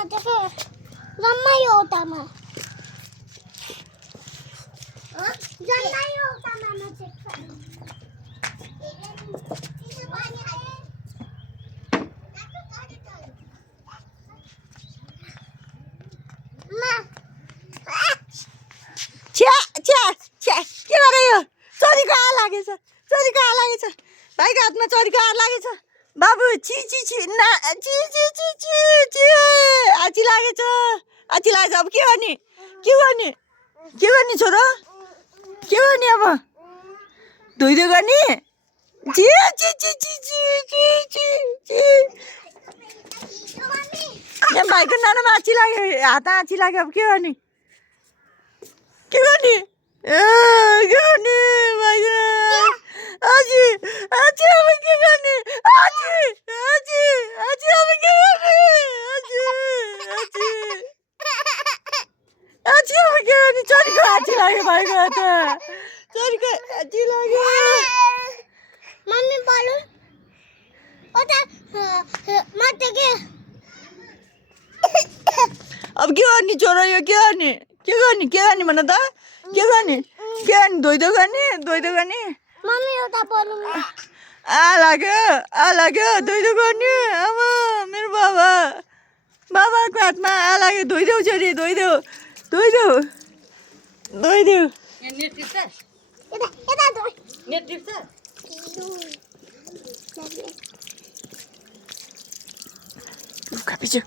मजाको जम्मै एउटामा जम्मै एउटामा छ्या छ्या छ्या के भयो चोरीको आर लागेछ चोरीको आर लागेछ भाइको हातमा चोरीको आर लागेछ बाबु छि छि छि ना छि छि छि छि छि आची लागेछ अब के गर्ने के गर्ने के गर्ने छोरो के गर्ने अब धोइदियो गर्ने छि छि छि छि छि छि छि छि यहाँ भाइको नानामा आची लाग्यो हात आची लाग्यो अब के गर्ने के गर्ने के गर्ने भाइको आजी आजी अब के गर्ने आजी आजी आजी अब के गर्ने आजी आजी आजी अब के गर्ने चोरीको आजी लाग्यो भाइको हात चोरीको आजी लाग्यो मम्मी बोलु ओता मते के अब के गर्ने छोरो यो के गर्ने भन त के गर्ने धोइदो गर्ने मम्मी एउटा बोलु आ लाग्यो धोइदो गर्ने आमा मेरो बाबाको हातमा आ लाग्यो धोइदेऊ छोरी धोइदेऊ यता धोइ नेट टिप्छ लुका पिछु